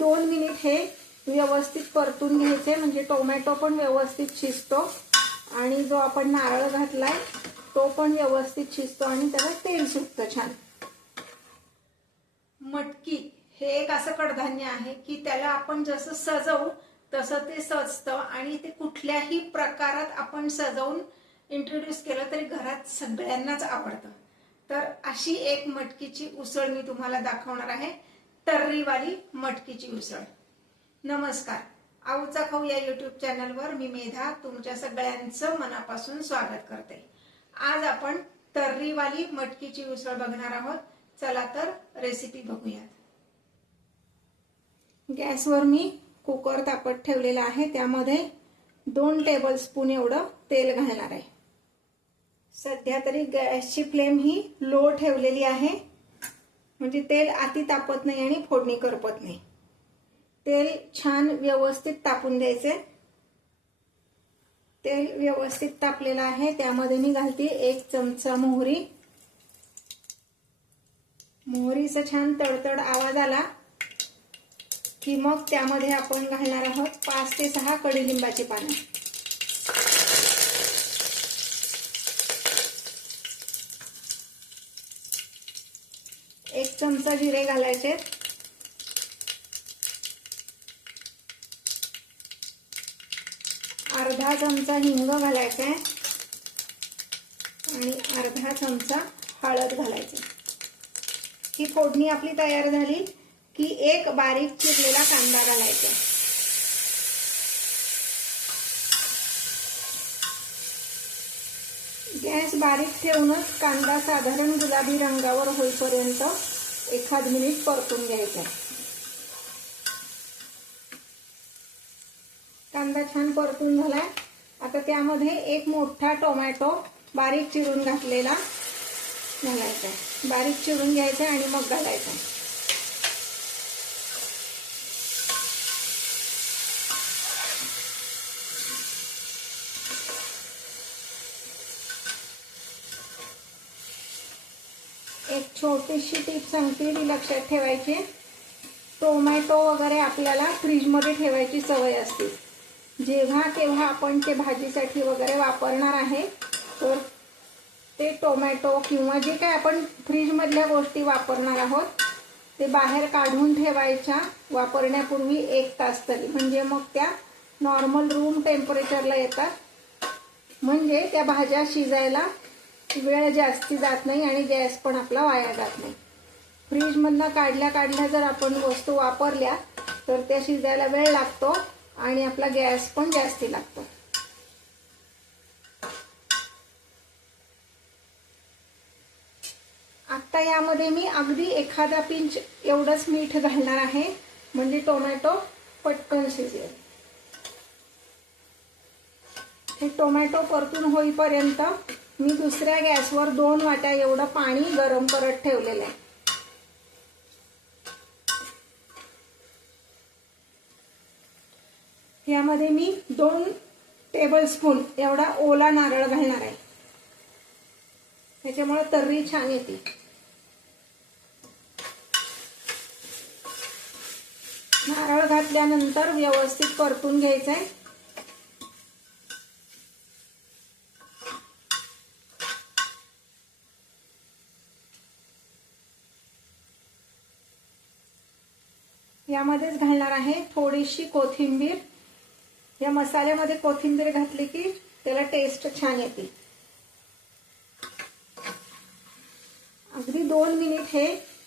2 minute हे व्यवस्थित परतून घ्यायचे, म्हणजे टोमॅटो पण व्यवस्थित शिजतो आणि जो आपण नारळ घातलाय तो पण व्यवस्थित शिजतो आणि त्याला तेल सुटतं छान. मटकी हे एक असं कडधान्य आहे की त्याला आपण जसं सजवू तसं ते सजतं आणि ते कुठल्याही प्रकारात आपण सजवून इंट्रोड्यूस केलं तरी घरात सगळ्यांनाच आवडतं. तर अशी एक मटकीची उसळ मी तुम्हाला दाखवणार आहे, तर्रीवाली मटकीची उसळ. नमस्कार, आऊचा खाऊ या यूट्यूब चॅनलवर मी मेधा तुमच्या सगळ्यांचं मनापासून स्वागत करते. आज आपण तर्रीवाली मटकीची उसळ बघणार आहोत. चला तर रेसिपी बघूयात. गॅसवर मी कुकर तापत ठेवलेला आहे, त्यामध्ये 2 टेबलस्पून एवढं तेल घालणार आहे. सध्या तरी गॅसची फ्लेम ही लो ठेवलेली आहे, म्हणजे तेल अति तापत नाही आणि फोडणी करपत नाही. तेल छान व्यवस्थित तापून द्यायचे. तेल व्यवस्थित तापलेलं आहे, त्यामध्ये मी घालते 1 चमचा मोहरी. मोहरीचा छान तडतड आवाज आला की मग त्यामध्ये आपण घालणार आहोत 5 ते 6 कडीलिंबाची पानं. एक चमचा जिरे घालायचे. अर्धा चमचा हिंग घालायचा आणि अर्धा चमचा हळद घालायची. ही फोडणी आपली तयार झाली की एक बारीक चिरलेला कांदा घालायचा. गॅस बारीक ठेवूनच कांदा साधारण गुलाबी रंगावर होईपर्यंत 1 मिनिट परतून घ्यायचा. कांदा छान परतून झालाय. आता त्यामध्ये 1 मोठा टोमॅटो बारीक चिरून घातलेला घालायचा. बारीक चिरून घ्यायचा आणि मग घालायचा. एक छोटीशी टिप सांगते, ती लक्षात ठेवायची. टोमॅटो वगैरे आपल्याला फ्रीजमध्ये ठेवायची सवय असते. जेव्हा केव्हा आपण ते भाजीसाठी वगैरे वापरणार आहे तर ते टोमॅटो किंवा जे काय आपण फ्रीजमधल्या गोष्टी वापरणार आहोत ते बाहेर काढून ठेवायच्या वापरण्यापूर्वी 1 तास तरी, म्हणजे मग त्या नॉर्मल रूम टेम्परेचरला येतात. म्हणजे त्या भाज्या शिजायला वेळ जास्ती जात नाही आणि गॅस पण आपला वाया जात नाही. फ्रीजमधनं काढल्या जर आपण वस्तू वापरल्या तर त्या शिजायला वेळ लागतो आणि आपला गॅस पण जास्ती लागतो. आता यामध्ये मी अगदी एखादा पिंच एवढंच मीठ घालणार आहे, म्हणजे टोमॅटो पटकन शिजेल. हे टोमॅटो परतून होईपर्यंत मी दुसऱ्या गॅसवर 2 वाट्या एवढं पाणी गरम करत ठेवलेलं आहे. यामध्ये मी 2 टेबलस्पून एवढा ओला नारळ घालणार आहे, त्याच्यामुळे तर्री छान येते. नारळ घातल्यानंतर व्यवस्थित परतून घ्यायचं आहे. यामध्येच घालणार आहे थोडीशी कोथिंबीर. या मसाल्यामध्ये कोथिंबीर घातली की त्याला टेस्ट छान येते. अगदी 2 मिनिट हे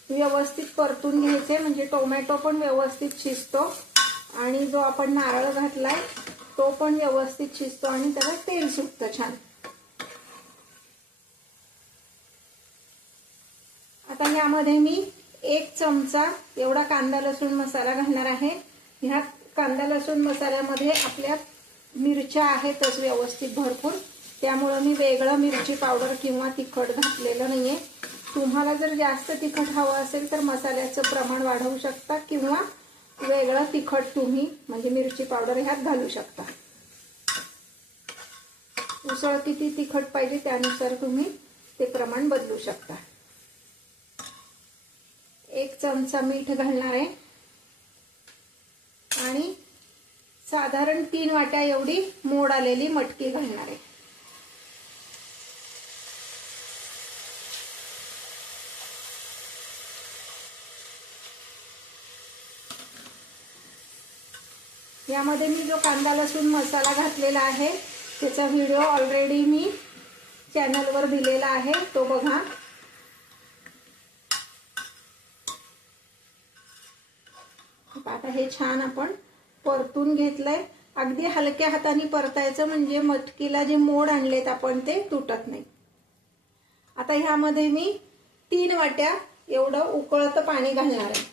व्यवस्थित परतून घ्यायचे, म्हणजे टोमॅटो पण व्यवस्थित शिजतो आणि जो आपण नारळ घातलाय तो पण व्यवस्थित शिजतो आणि त्याला तेल सुटतं छान. आता यामध्ये मी 1 चमचा एवढा कांदा लसूण मसाला घालणार आहे. ह्या कांदा लसूण मसाल्यामध्ये आपल्या मिरच्या आहेतच व्यवस्थित भरपूर, त्यामुळे मी वेगळं मिरची पावडर किंवा तिखट घातलेलं नाहीये. तुम्हाला जर जास्त तिखट हवं असेल तर मसाल्याचं प्रमाण वाढवू शकता किंवा वेगळं तिखट तुम्ही म्हणजे मिरची पावडर ह्यात घालू शकता. उसळ किती तिखट पाहिजे त्यानुसार तुम्ही ते प्रमाण बदलू शकता. 1 चमचा मीठ घालणार आहे. आणि साधारण 3 वाट्या एवढी मोड आलेली मटकी घालणार आहे. यामध्ये मी जो कांदा लसूण मसाला घातलेला आहे त्याचा व्हिडिओ ऑलरेडी मी चॅनलवर दिलेला आहे, तो बघा. आता हे छान आपण परतून घेतलंय. अगदी हलक्या हाताने परतायचं म्हणजे मटकीला जे मोड आणलेत आपण ते तुटत नाही. आता ह्यामध्ये मी 3 वाट्या एवढं उकळतं पाणी घालणार आहे.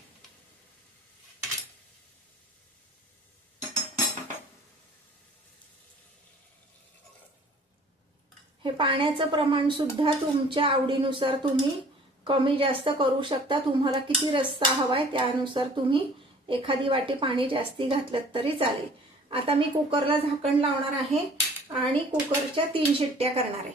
हे पाण्याचं प्रमाण सुद्धा तुमच्या आवडीनुसार तुम्ही कमी जास्त करू शकता. तुम्हाला किती रस्सा हवाय त्यानुसार तुम्ही एखादी वाटी पाणी जास्ती घातलं तरी चालेल. आता मी कुकरला झाकण लावणार आहे आणि कुकरच्या 3 शिट्ट्या करणार आहे.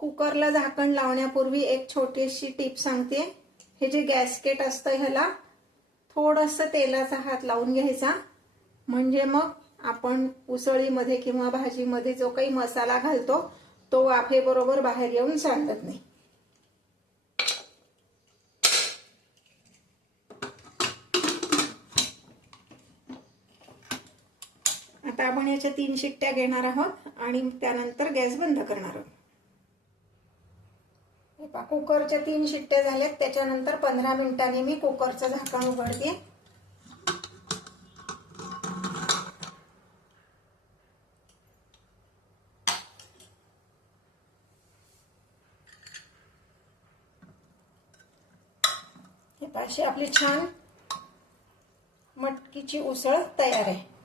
कुकरला झाकण लावण्यापूर्वी एक छोटीशी टिप सांगते. हे जे गॅसकेट असतं ह्याला थोडंसं तेलाचा हात लावून घ्यायचा, म्हणजे मग आपण उसळीमध्ये किंवा भाजीमध्ये जो काही मसाला घालतो तो वाफेबरोबर बाहेर येऊन सांडत नाही. आता आपण याच्या 3 शिट्ट्या घेणार आहोत आणि त्यानंतर गॅस बंद करणार आहोत. कुकरच्या 3 शिट्ट्या झाल्यात. त्याच्यानंतर 15 मिनिटांनी मी कुकरचं झाकण उघडते. हे पाशी आपली छान मटकीची उसळ तयार आहे.